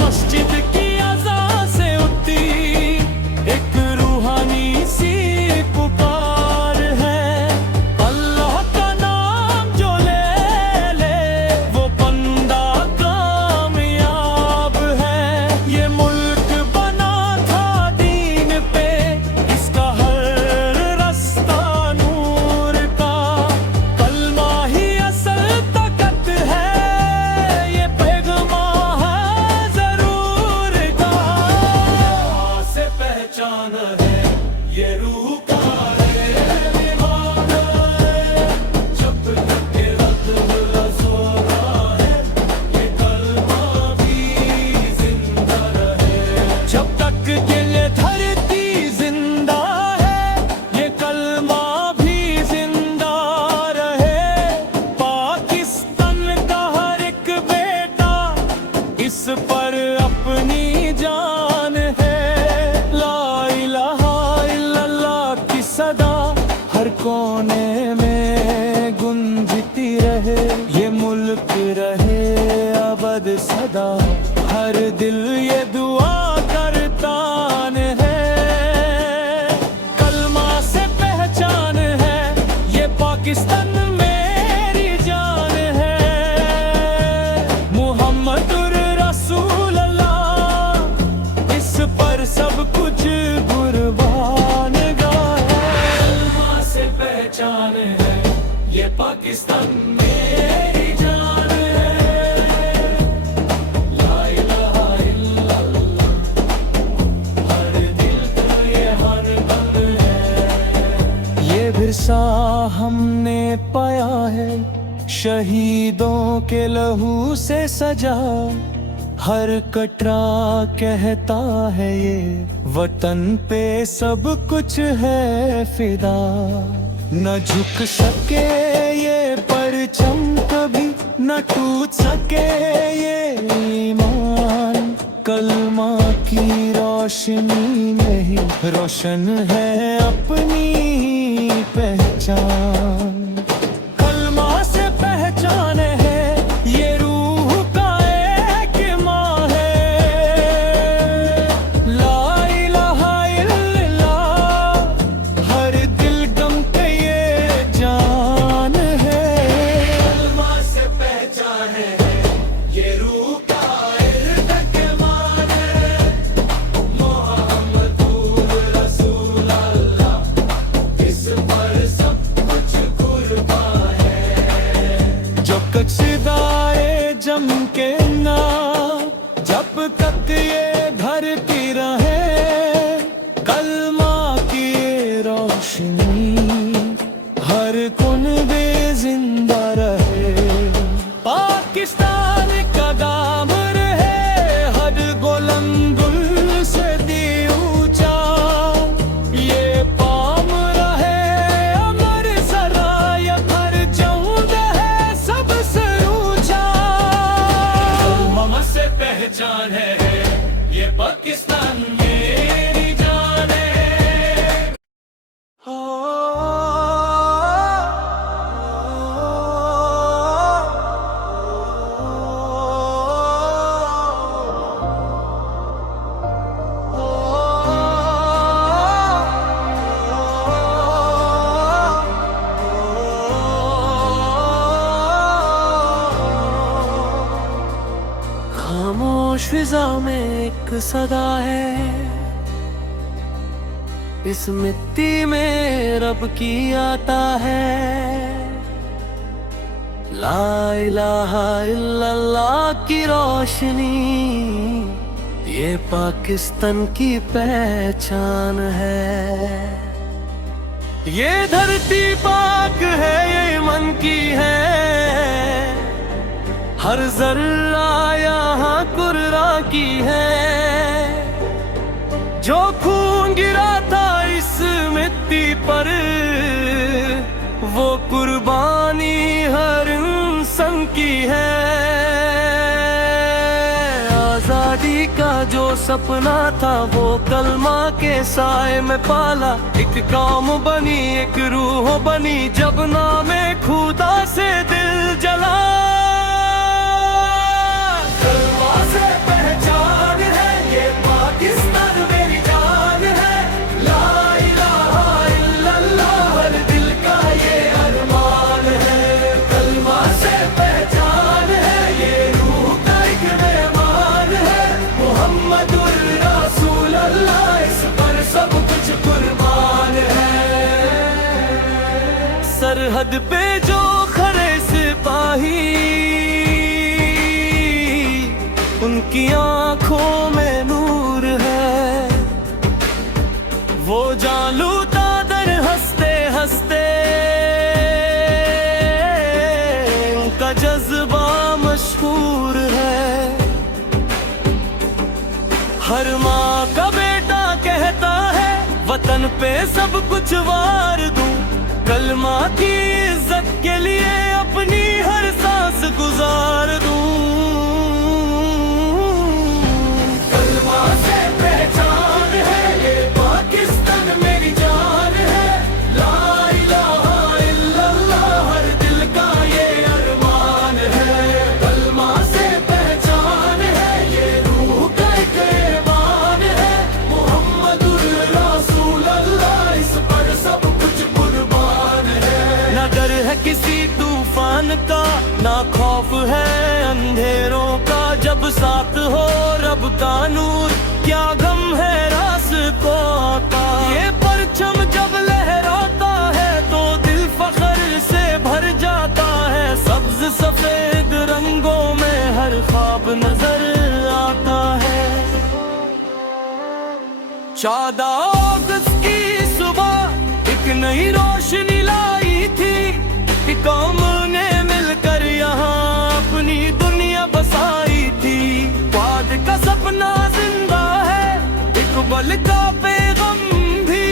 मस्जिद की अज़ान से उठती एक रूहानी सी पुकार है। अल्लाह का नाम जो ले ले वो बंदा कामयाब है। ये मुल्क बना था दीन पे, इसका हर रास्ता नूर का। कलमा ही असल ताकत है, ये पैगमा है जरूर का। से पहचान है ये रूह का है ईमान है। जब तक के रत्न सोना है ये कलमा भी जिंदा रहे। जब तक के लिए धरती जिंदा है ये कलमा भी जिंदा रहे। पाकिस्तान का हर एक बेटा इस पर अपनी जान है। ला इलाहा इल्लल्लाह की सदा हर कोने में गूंजती रहे। ये मुल्क रहे अबद सदा, हर दिल ये दुआ करता है। कलमा से पहचान है ये पाकिस्तान मेरी जान है। मुहम्मदुर रसूल अल्लाह, इस पर सब कुछ कुर्बान गया। कलमा से पहचान है ये पाकिस्तान मेरी जान है। ला इलाहा इल्लल्लाह, हर दिल का ये हर बंद है। ये विरसा हमने पाया है शहीदों के लहू से सजा। हर कटरा कहता है ये वतन पे सब कुछ है फिदा। न झुक सके ये परचम कभी, न टूट सके ये ईमान। कलमा की रोशनी में ही रोशन है अपनी पहचान। कलमा से पहचान है ये रूह का एक माँ है। ला इलाहा इल्लल्लाह, हर दिल गम पे ये जान है। कलमा से पहचान है ये रूह का एक मान है। मोहम्मदुर रसूल अल्लाह, इस पर सब कुछ कुर्बान है। जो कचदाए जम के ना, जब तक ये धरती रहे। कलमा की ये रोशनी हर कुन बे जिंदा रहे। फिजा में एक सदा है, इस मिट्टी में रब की आता है। ला इलाहा इल्लल्लाह की रोशनी ये पाकिस्तान की पहचान है। ये धरती पाक है, ये मन की है, हर जर्रा यहाँ कुर्रा की है। जो खून गिरा था इस मिट्टी पर, वो कुर्बानी हर इंसान की है। आजादी का जो सपना था वो कलमा के साए में पाला। एक कौम बनी, एक रूह बनी, जब नामे खुदा से दिल जला। कलमा से पहचान है, ये पाकिस्तान मेरी जान है। ला इलाहा इल्लल्लाह हर दिल का ये अरमान है। कलमा से पहचान है, ये रूह का एक मेहमान है। मुहम्मदुर रसूल अल्लाह, इस पर सब कुछ कुर्बान है। सरहद पे जो खड़े सिपाही, उनकी आंखों में नूर है। वो जालूता दर हंसते हंसते, उनका जज्बा मशहूर है। हर माँ का बेटा कहता है, वतन पे सब कुछ वार दूं। कलमा की इज्जत के लिए अपनी हर सांस गुजार दूं। कलमा से पहचान है, ये पाकिस्तान मेरी जान है। ला इलाहा इल्लल्लाह हर दिल का ये अरमान है। कलमा से पहचान है, ये रूह का एक ईमान है। मुहम्मदुर रसूल अल्लाह, इस पर सब कुछ कुर्बान है। ना डर है किसी तूफान का, ना खौफ है अंधेरों का। जब साथ हो रब का नूर, क्या गम है रास को आता। ये परचम जब लहराता है तो दिल फख्र से भर जाता है। सब्ज सफेद रंगों में हर ख्वाब नजर आता है। 14 अगस्त की सुबह एक नई रोशनी लाई थी। कौम ने मिलकर यहाँ अपनी दुनिया बसाई थी। वाद का सपना जिंदा है, एक बल का पैगम भी।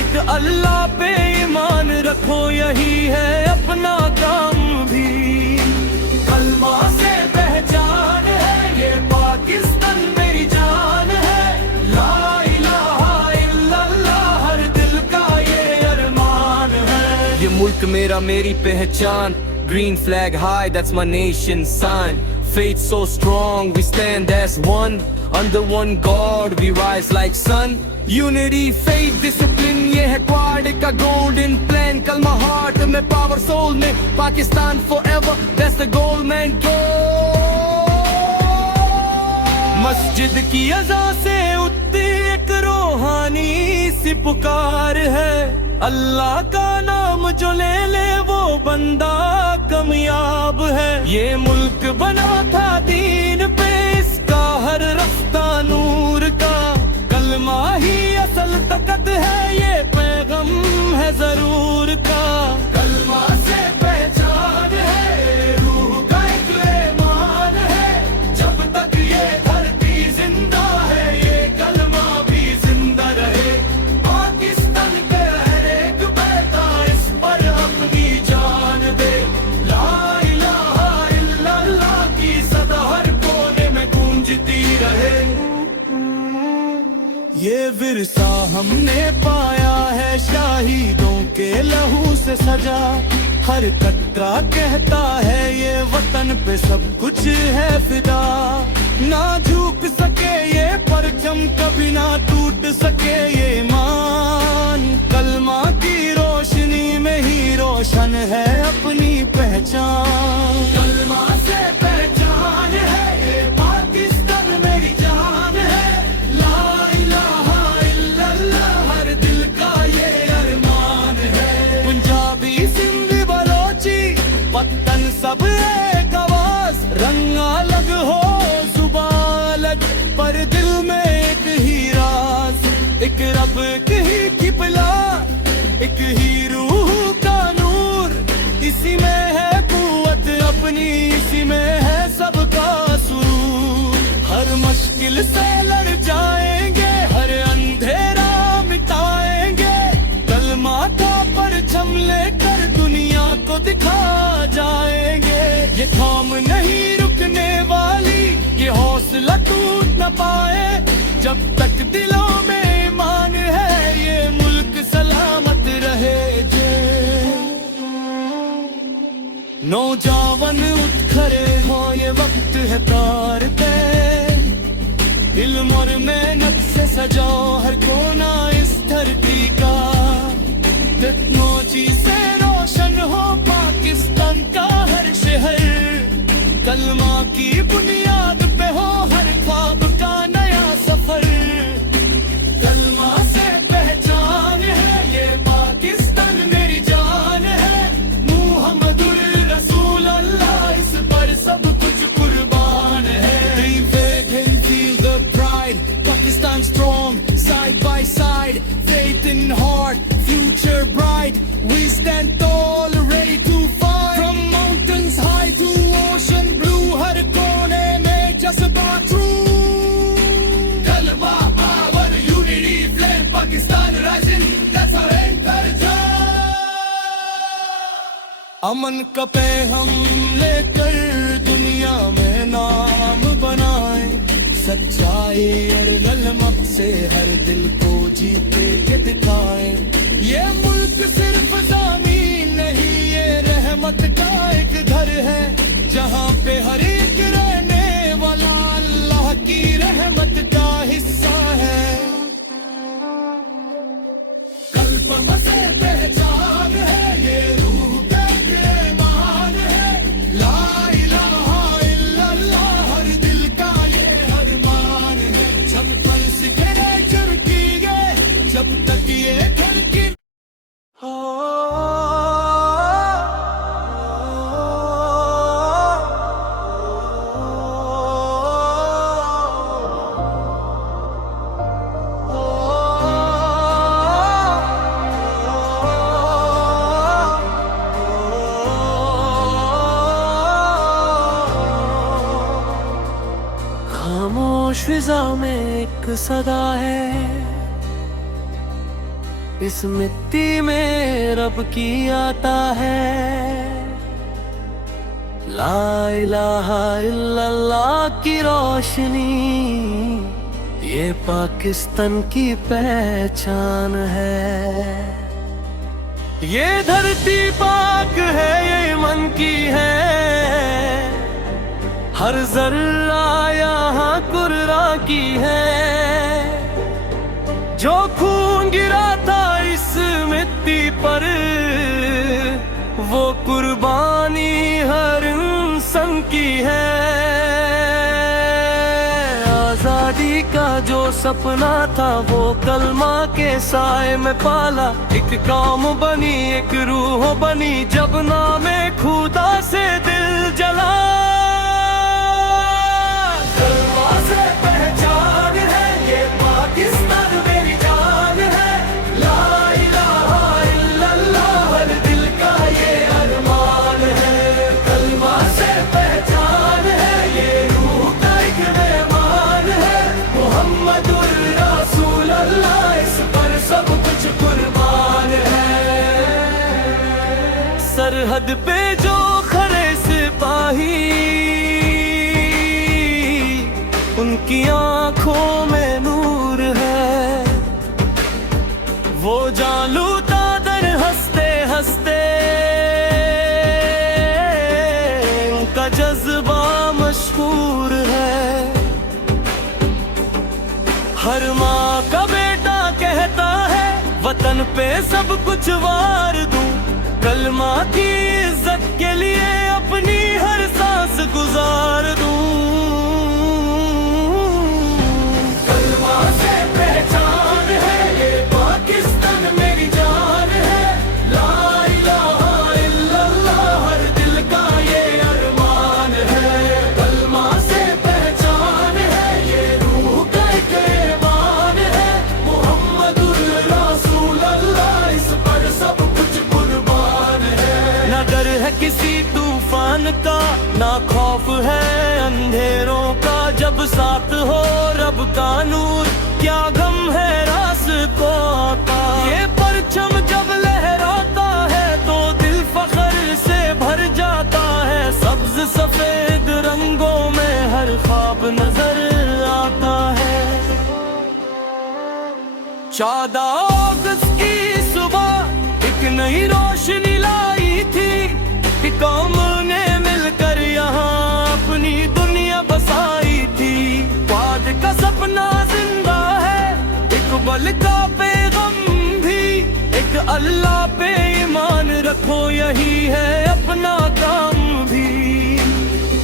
एक अल्लाह पे ईमान रखो, यही है अपना काम भी। कलमा से पहचान है, ये पाकिस्तान मेरी जान है। ला इलाहा इल्लल्लाह हर दिल का ये अरमान है। ये मुल्क मेरा, मेरी पहचान। Green flag high, that's my nation's sign. Faith so strong, we stand as one. Under one God, we rise like sun. Unity, faith, discipline, ये है quad का golden plan. कलमा heart में, power soul में, Pakistan forever, that's the goal man. मस्जिद की अज़ा से उठती एक रूहानी सी पुकार है। अल्लाह का नाम जो ले ले वो बंदा कामयाब है। ये मुल्क बना था दीन पे, इसका हर रफ्ता नूर का। कलमा ही असल ताकत है, ये पैगम है जरूर का। कलमा से पहचान है, रूह का एक ईमान है। जब तक ये धरती जिंदा है, ये कलमा भी जिंदा रहे। पाकिस्तान के हर एक बेटा इस पर अपनी जान दे। ला इलाहा इल्लल्लाह की सदा हर कोने में गूंजती रहे। ये विरसा हमने पाया है शहीदों के लहू से सजा। हर कतरा कहता है ये वतन पे सब कुछ है फिदा। ना झुक सके ये परचम, कभी ना टूट सके ये ईमान। कलमा की रोशनी में ही रोशन है अपनी पहचान। कलमा से पहचान है, ये पाकिस्तान मेरी जान। सब एक आवाज, रंग अलग हो जुबान अलग, पर दिल में एक ही राज, एक रब की किबला, एक ही रूह का नूर, इसी में है कुव्वत अपनी, इसी में है सबका सूर। हर मुश्किल से लड़ जाएंगे, हर अंधेरा मिटाएंगे, कलमा का परचम लेकर दुनिया को दिखा जाएंगे। ये थाम नहीं रुकने वाली, ये हौसला टूट न पाए, जब तक दिलों में ईमान है, ये मुल्क सलामत रहे जे। नौजवान उठ खड़े हो, ये वक्त है तार पे, इल्म और मेहनत से सजाओ हर कोना इस धरती का, टेक्नोलॉजी से रोशन हो पाकिस्तान का हर शहर, कलमा की बुनियाद पे हो हर ख्वाब का नया सफर। कलमा से पहचान है, ये पाकिस्तान मेरी जान है, मुहम्मदुर रसूल अल्लाह, इस पर सब कुछ कुर्बान है। Dream big and feel the pride, Pakistan strong, side by side, faith in heart, future bright, we stand tall, ready to fight, from mountains high to ocean blue, हर कोने में जज्बा true, कलमा power, unity flame, Pakistan rising, that's our anchor। अमन का पैगाम लेकर दुनिया में नाम बनाए, सच्चाई और ज़ल्मत से हर दिल को जीते के दिखाए। ये मुल्क सिर्फ ज़मीन नहीं, ये रहमत का एक घर है, जहाँ पे हर एक रहने वाला अल्लाह की रहमत का हिस्सा है। कल्पना से पहचान है, ये रूह का ईमान है, ला इलाहा इल्लल्लाह, हर दिल का ये अरमान है, छत पर सिगरेट चुरकीगे, जब तक ये घर की खामोश फिजा में एक सदा है, इस मिट्टी में रब की आता है, ला इलाहा इल्लल्लाह की रोशनी, ये पाकिस्तान की पहचान है। ये धरती पाक है, ये मन की है, हर जर्रा यहाँ कुर्रा की है, जो खून गिरा था इस मिट्टी पर, वो कुर्बानी हर इंसान की है। आजादी का जो सपना था, वो कलमा के साए में पाला, एक कौम बनी, एक रूह बनी, जब नामे खुदा से दिल जला। कलमा से पहचान है, ये पाकिस्तान मेरी जान है, ला इलाहा इल्लल्लाह, हर दिल का ये अरमान है। कलमा से पहचान है, ये रूह का एक मेहमान है, मुहम्मदुर रसूल अल्लाह, इस पर सब कुछ कुर्बान है। सरहद पे जो खड़े सिपाही, उनकी आंखों में नूर है, वो जालू दादर हंसते हंसते, उनका जज्बा मशहूर है। हर माँ का बेटा कहता है, वतन पे सब कुछ वार दूं, कलमा की इज्जत के लिए अपनी हर सांस गुजार दूं। कलमा से पहचान है, ये पाकिस्तान मेरी जान है, ला इलाहा इल्लल्लाह, हर दिल का ये तूफान का, ना खौफ है अंधेरों का, जब साथ हो रब का नूर, क्या गम है रास को आता। ये परचम जब लहराता है तो दिल फख्र से भर जाता है, सब्ज सफेद रंगों में हर ख्वाब नजर आता है। 14 अगस्त की सुबह एक नई रोशनी लाई थी, कि कौम ने मिलकर यहाँ अपनी दुनिया बसाई थी। वाद का सपना जिंदा है, इकबाल का पैगम भी, एक अल्लाह पे ईमान रखो, यही है अपना काम भी।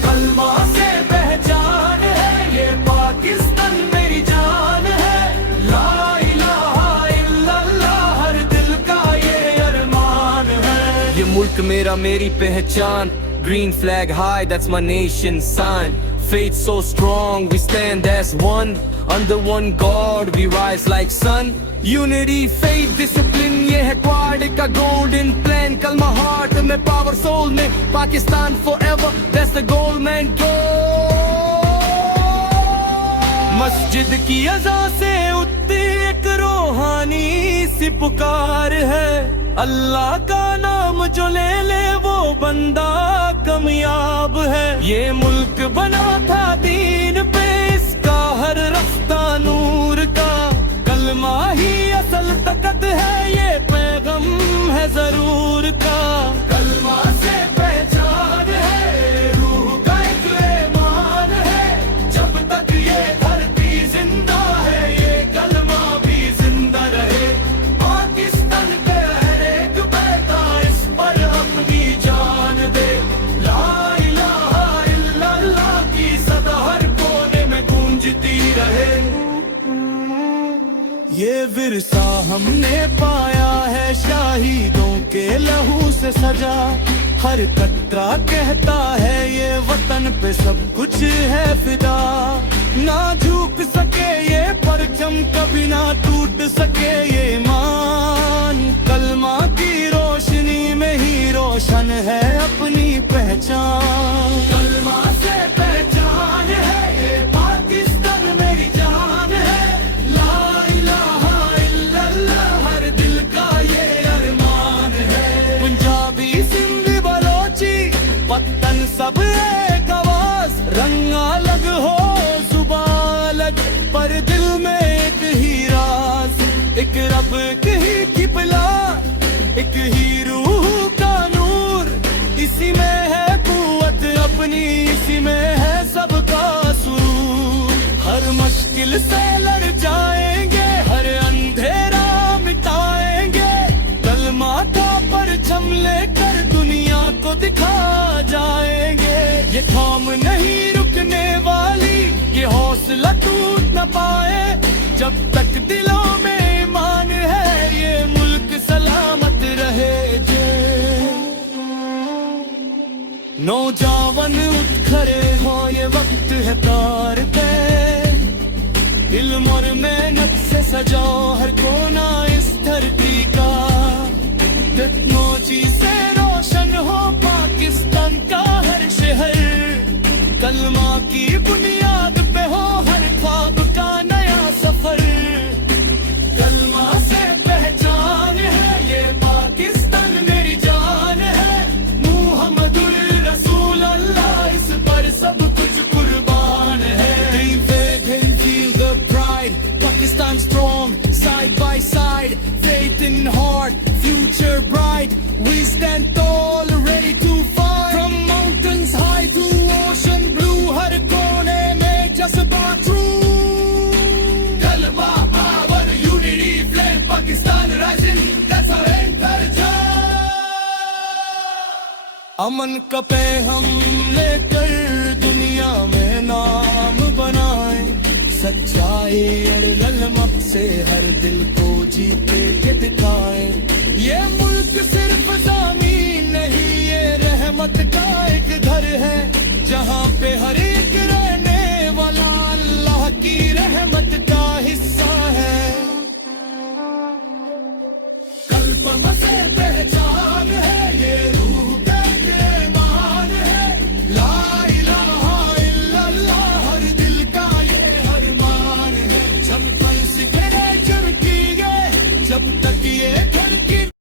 कलमा से पहचान है ये पाकिस्तान मेरी जान है, ला इलाहा इल्लल्लाह हर दिल का ये अरमान है। ये मुल्क मेरा मेरी पहचान, green flag high that's my nation's sign, faith so strong we stand as one, under one God we rise like sun, unity faith discipline ये है क्वाड का golden plan, कलमा heart में power soul में Pakistan forever that's the goal man go। मस्जिद की अज़ा से उठती एक रूहानी सी पुकार है, अल्लाह का नाम जो ले ले वो बंदा कामयाब है। ये मुल्क बना था दीन पे, इसका हर रफ्ता नूर का, कलमा ही असल ताकत है, ये पैगम है जरूर का। कलमा से पहचान है, रूह का एक ईमान है, जब तक ये धरती जिंदा है ये कलमा भी जिंदा रहे। पाकिस्तान के हर एक बेटा इस पर अपनी जान दे, ला इलाहा इल्लल्लाह की सदा हर कोने में गूंजती रहे। ये विरसा हमने पाया है शहीदों के लहू से सजा, हर कतरा कहता है ये वतन पे सब कुछ है फिदा। ना झुक सके ये परचम कभी ना टूट सके ये ईमान, कलमा की रोशनी में ही रोशन है अपनी पहचान। कलमा से पहचान है ये पाकिस्तान मेरी जान है, ला इलाहा इल्लल्लाह हर दिल का ये अरमान है। पंजाबी सिंधी बलोची वतन सब एक आवाज, रंग अलग हो जुबान अलग पर दिल में एक ही राज, एक रब एक ही किबला एक ही रूह का नूर, इसी में है कुव्वत अपनी, इसी में है सबका सूर। हर मुश्किल से लड़ जाएंगे, हर अंधेरा मिटाएंगे, कलमा का परचम लेकर दुनिया को दिखा जाएंगे। ये थाम नहीं रुकने वाली, ये हौसला टूट न पाए, जब तक दिलों में ईमान है ये मुल्क सलामत रहे जे। नौजवान उठ खड़े हो ये वक्त है तार पे, इल्म और मेहनत से सजाओ हर कोना इस धरती का, टेक्नोलॉजी से रोशन हो पाकिस्तान का हर शहर, कलमा की बुनियाद पे हो हर ख्वाब का नया सफर। कलमा से पहचान है ये पाकिस्तान मेरी जान है, मुहम्मदुर रसूल अल्लाह इस पर सब कुछ कुर्बान है। Dream faith and feel the pride, Pakistan strong side by side, faith in heart, future bright, we stand tall ready to fight, from mountains high to ocean blue, हर कोने में जज्बा true, कलमा power unity flame Pakistan rising that's our anchor। अमन का पैगाम लेकर दुनिया में नाम बनाए, सच्चाई और ललमत से हर दिल को जीते के दिखाए। ये मुल्क सिर्फ ज़मीन नहीं ये रहमत का एक घर है, जहाँ पे हर एक रहने वाला अल्लाह की रहमत का हिस्सा है। कल्प बसे